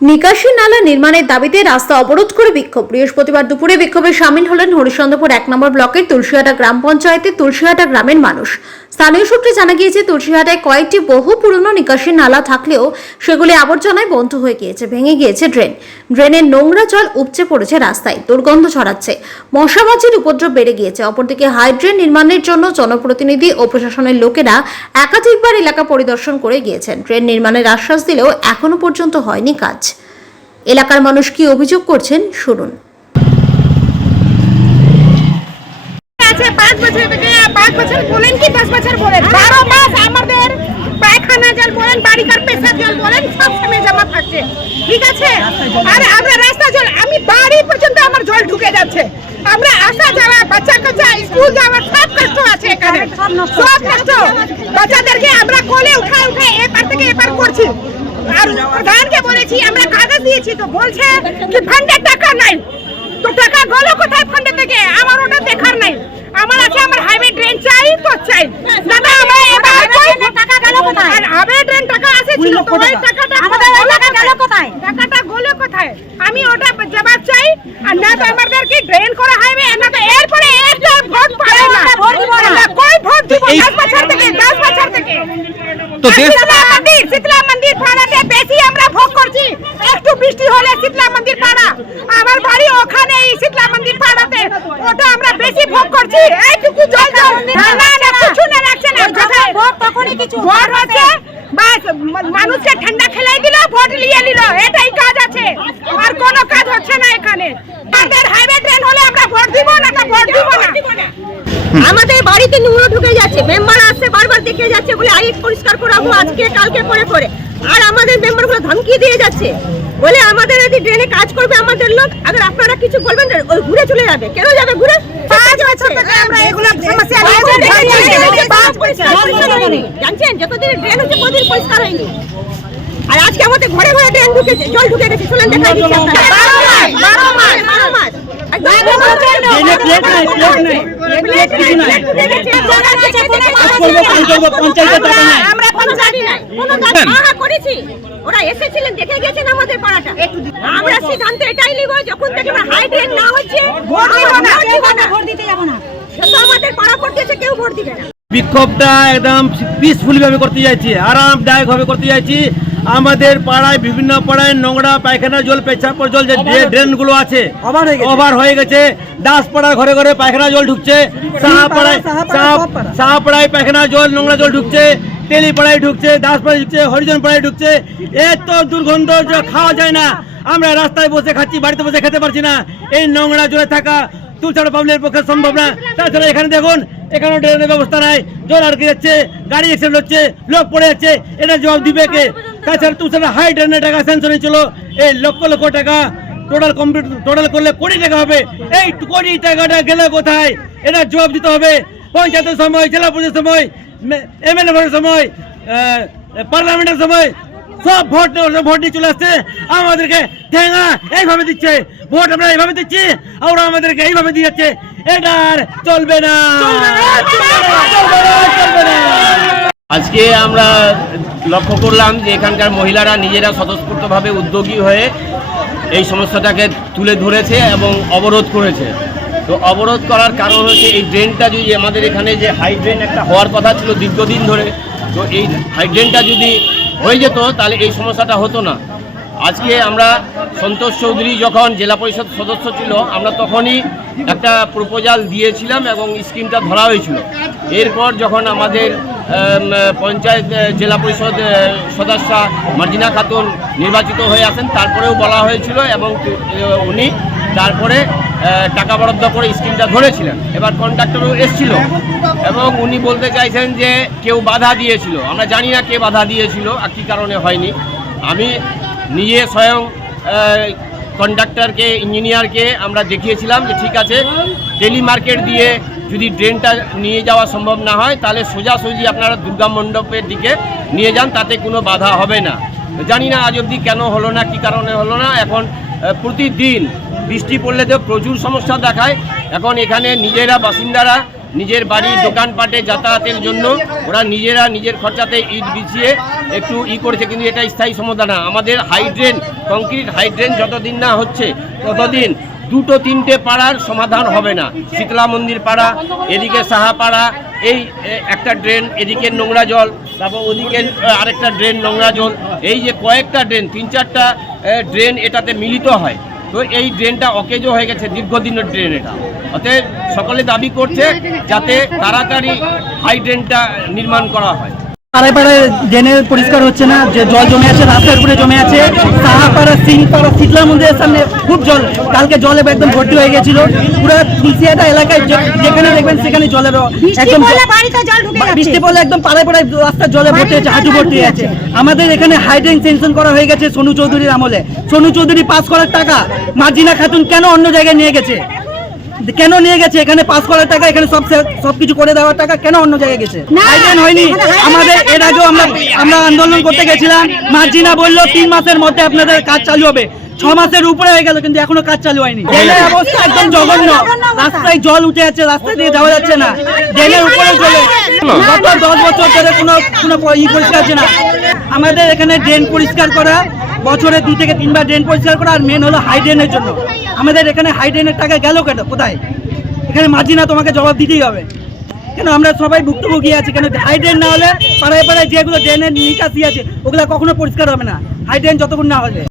নিকাশি নালা নির্মাণের দাবিতে রাস্তা অবরোধ করে বিক্ষোভ। বৃহস্পতিবার দুপুরে বিক্ষোভে সামিল হলেন হরিচন্দ্রপুর এক নম্বর ব্লকের তুলসীহাটা গ্রাম পঞ্চায়েতের তুলসিয়াটা গ্রামের মানুষ। স্থানীয় সূত্রে জানা গিয়েছে, তুলসীহাটায় কয়েকটি বহু পুরনো নিকাশি নালা থাকলেও সেগুলি আবর্জনায় বন্ধ হয়ে গিয়েছে, ভেঙে গিয়েছে ড্রেন। ড্রেনের নোংরা জল উপচে পড়েছে রাস্তায়, দুর্গন্ধ ছড়াচ্ছে। মশা মাছির উপদ্রব বেড়ে গিয়েছে। অপরদিকে হাইড্রেন নির্মাণের জন্য জনপ্রতিনিধি ও প্রশাসনের লোকেরা একাধিকবার এলাকা পরিদর্শন করে গিয়েছেন। ড্রেন নির্মাণের আশ্বাস দিলেও এখনও পর্যন্ত হয়নি কাজ। এলাকার মানুষ কি অভিযোগ করছেন, শুনুন আছে পাঁচ বছর থেকে পাঁচ বছর বলেন কি দশ বছর বলেন? বারো মাস আমাদের পায়খানা জল বলেন বাড়িকার পেশাব জল বলেন সব সময় জমা থাকছে। ঠিক আছে? আর আমরা রাস্তা জল আমি বাড়ি পর্যন্ত আমার জল ঢুকে যাচ্ছে। আমরা আসা যাওয়া বাচ্চা কাচ্চা স্কুল যাওয়ার সব কষ্ট আছে এখানে। সব কষ্ট। বাচ্চাদেরকে আমরা কোলে উঠায় উঠায় এপার থেকে এপার করছি। আর প্রধানকে বলেছি আমরা কাগজ দিয়েছি তো বলছে কি ফান্ডের টাকা নাই। তো টাকা গেলো কোথায় ফান্ডে থেকে? আমার ওটা দেখার নাই আমার আছে আমার হাইওয়ে ড্রেন চাই তো চাই দাদা আমার এবার কই টাকা গেল কোথায় আর হাইওয়ে ড্রেন টাকা আছে ছিল তো ওই টাকাটা আমাদের ওই টাকা গেল কোথায় টাকাটা গেল কোথায় আমি ওটা জবাব চাই আর না তো আমাদেরকে ড্রেন করা হাইওয়ে না তো এরপরে একটা ভোট পাবে না ভোট দিব না কই ভোট দিব 10 বছর থেকে 10 বছর থেকে তো দেশ- শীতলা মন্দির শীতলা মন্দির পাড়াতে বেশি আমরা ভোগ করছি একটু বৃষ্টি হলে শীতলা মন্দির পাড়া আমার বাড়ি ওখানে এই শীতলা মন্দির পাড়াতে ওটা আমরা বেশি ভোগ করছি এইটুকু জল জল না না না কিছু না লাগছে না ভোট তখনই কিছু ভোট হচ্ছে মানুষকে ঠান্ডা খেলাই দিল ভোট নিয়ে নিল। এটাই কাজ আছে। আর কোনো কাজ হচ্ছে না এখানে। আমাদের হাইওয়ে ট্রেন হলে আমরা ভোট দিব না তো ভোট দিব না। আমাদের বাড়িতে নোংরা ঢুকে যাচ্ছে। মেম্বার আসছে বারবার দেখে যাচ্ছে বলে আই পরিষ্কার করাবো আজকে কালকে করে করে আর আমাদের মেম্বারগুলো ধমকি দিয়ে যাচ্ছে। বলে আমাদের যদি ড্রেনে কাজ করবে আমাদের লোক। আবার আপনারা কিছু বলবেন ওই ঘুরে চলে যাবে। কেন যাবে ঘুরে? পাঁচ বছর আমরা এগুলো সমস্যা নিয়ে পাঁচ বছর যাচ্ছি। থেকে পাঁচ পরিষ্কার হয়নি। জানছেন? যতদিন ড্রেন হচ্ছে পরিষ্কার হয়নি। আর আজকে আমাদের ঘরে ঘরে ড্রেন ঢুকেছে জল ঢুকে গেছে। দেখাই দিচ্ছি। আমরা কোনো জানি নাই। কোনো কাজ করেছি। ওরা এসেছিলেন দেখে গেছেন আমাদের পাড়াটা। আমরা সিদ্ধান্ত এটাই নিব যখন থেকে হাই ড্রেন না হচ্ছে ভোট দিব না। ভোট দিতে যাব না। আমাদের পাড়া করতেছে কেউ ভোট দিবে না। বিক্ষোভটা একদম পিসফুলি ভাবে করতে যাচ্ছি আরামদায়ক ভাবে করতে যাচ্ছি। আমাদের পাড়ায় বিভিন্ন পাড়ায় নোংরা পায়খানা জল পেছাপর জল যে ড্রেনগুলো আছে ওভার হয়ে গেছে। দাস পাড়া ঘরে ঘরে পায়খানা জল ঢুকছে। সাহাপাড়ায় সাহাপাড়ায় পায়খানা জল নোংরা জল ঢুকছে। তেলি পাড়ায় ঢুকছে দাস পাড়ায় ঢুকছে হরিজন পাড়ায় ঢুকছে। এত দুর্গন্ধ যে খাওয়া যায় না। আমরা রাস্তায় বসে খাচ্ছি বাড়িতে বসে খেতে পারছি না। এই নোংরা জলে থাকা তুলছাড়া পাবলিকের পক্ষে সম্ভব না। তাছাড়া এখানে দেখুন এখানে ড্রেনের ব্যবস্থা নাই, জল আটকে যাচ্ছে, গাড়ি অ্যাক্সিডেন্ট হচ্ছে, লোক পড়ে যাচ্ছে, এটা জবাব দিবে কে? তাছাড়া তুলছাড়া হাই ড্রেনের টাকা স্যাংশন হয়েছিল, এই লক্ষ লক্ষ টাকা টোটাল কমপ্লিট টোটাল করলে কোটি টাকা হবে, এই কোটি টাকাটা গেলে কোথায়? এটা জবাব দিতে হবে, পঞ্চায়েতের সময়, জেলা পরিষদের সময় এমএলএ ভোটের সময় পার্লামেন্টের সময়, সব ভোট ভোট নিয়ে চলে আসছে, আমাদেরকে ঠেঙা এইভাবে দিচ্ছে, ভোট আমরা এইভাবে দিচ্ছি, ওরা আমাদেরকে এইভাবে দিয়ে যাচ্ছে এটা আর চলবে না চলবে না। আজকে আমরা লক্ষ্য করলাম যে এখানকার মহিলারা নিজেরা স্বতঃস্ফূর্তভাবে উদ্যোগী হয়ে এই সমস্যাটাকে তুলে ধরেছে এবং অবরোধ করেছে। তো অবরোধ করার কারণ হচ্ছে এই ড্রেনটা যদি আমাদের এখানে যে হাই ড্রেন একটা হওয়ার কথা ছিল দীর্ঘদিন ধরে তো এই হাই ড্রেনটা যদি হয়ে যেত তাহলে এই সমস্যাটা হতো না। আজকে আমরা সন্তোষ চৌধুরী যখন জেলা পরিষদ সদস্য ছিল আমরা তখনই একটা প্রপোজাল দিয়েছিলাম এবং স্কিমটা ধরা হয়েছিল। এরপর যখন আমাদের পঞ্চায়েত জেলা পরিষদ সদস্য মার্জিনা খাতুন নির্বাচিত হয়ে আসেন, তারপরেও বলা হয়েছিল এবং উনি তারপরে টাকা বরাদ্দ করে স্কিমটা ধরেছিলেন। এবার কন্ট্রাক্টরও এসেছিল এবং উনি বলতে চাইছেন যে কেউ বাধা দিয়েছিল। আমরা জানি না কে বাধা দিয়েছিল আর কী কারণে হয়নি। আমি নিজে স্বয়ং কন্ডাক্টরকে ইঞ্জিনিয়ারকে আমরা দেখিয়েছিলাম যে ঠিক আছে টেলি মার্কেট দিয়ে যদি ড্রেনটা নিয়ে যাওয়া সম্ভব না হয়, তাহলে সোজাসুজি আপনারা দুর্গা মণ্ডপের দিকে নিয়ে যান, তাতে কোনো বাধা হবে না। জানি না আজ অবধি কেন হলো না, কী কারণে হলো না, এখন প্রতিদিন বৃষ্টি পড়লে তো প্রচুর সমস্যা দেখায়। এখন এখানে নিজেরা বাসিন্দারা নিজের বাড়ি দোকানপাটে যাতায়াতের জন্য। ওরা নিজেরা নিজের খরচাতে ইট বিছিয়ে একটু ই করেছে কিন্তু এটা স্থায়ী সমাধান না। আমাদের হাইড্রেন কংক্রিট হাইড্রেন যতদিন না হচ্ছে ততদিন দুটো তিনটে পাড়ার সমাধান হবে না। শীতলা মন্দির পাড়া এদিকে সাহাপাড়া এই একটা ড্রেন এদিকে নোংরা জল তারপর ওদিকে আরেকটা ড্রেন নোংরা জল। এই যে কয়েকটা ড্রেন তিন চারটা ড্রেন এটাতে মিলিত হয়। তো এই ড্রেনটা অকেজো হয়ে গেছে দীর্ঘদিনের ড্রেন এটা। অতএব সকলে দাবি করছে যাতে তাড়াতাড়ি হাই ড্রেনটা নির্মাণ করা হয়। পাড়ায় পাড়ায় ড্রেনে পরিষ্কার হচ্ছে না যে জল জমে আছে রাস্তার উপরে জমে আছে সাহাপাড়া সিংপাড়া শীতলা মন্দিরের সামনে খুব জল কালকে জলে একদম ভর্তি হয়ে গেছিল। পুরো তুলসিয়াটা এলাকায় যেখানে দেখবেন সেখানে জলের একদম বাড়িতে জল ঢুকে বৃষ্টি পড়লে একদম পাড়ায় পাড়ায় রাস্তার জলে ভর্তি আছে হাঁটু ভর্তি আছে আমাদের এখানে হাইড্রেন সেনশন করা হয়ে গেছে সোনু চৌধুরীর আমলে। সোনু চৌধুরী পাস করার টাকা মার্জিনা খাতুন কেন অন্য জায়গায় নিয়ে গেছে? কেন নিয়ে গেছে? এখানে পাস করার টাকা এখানে সব সব কিছু করে দেওয়ার টাকা কেন অন্য জায়গায় গেছে? হাইড্রেন হয়নি। আমাদের এর আগেও আমরা আমরা আন্দোলন করতে গেছিলাম। মার্জিনা বলল তিন মাসের মধ্যে আপনাদের কাজ চালু হবে। ছ মাসের উপরে হয়ে গেল কিন্তু এখনও কাজ চালু হয়নি। ড্রেনের অবস্থা একদম জঘন্য। রাস্তায় জল উঠে আছে রাস্তা দিয়ে যাওয়া যাচ্ছে না। ড্রেনের উপরে চলে গত দশ বছর ধরে কোনো কোনো ই পরিষ্কার আছে না। আমাদের এখানে ড্রেন পরিষ্কার করা বছরে দু থেকে তিনবার ড্রেন পরিষ্কার করা আর মেন হলো হাই ড্রেনের জন্য। আমাদের এখানে হাই ড্রেনের টাকা গেল কেন? কোথায়? এখানে মার্জিনা তোমাকে জবাব দিতেই হবে। কেন আমরা সবাই ভুক্তভোগী আছি? কেন হাই ড্রেন না হলে পাড়ায় পাড়ায় যেগুলো ড্রেনের নিকাশি আছে, ওগুলো কখনো পরিষ্কার হবে না। হাই ড্রেন যতক্ষণ না হবে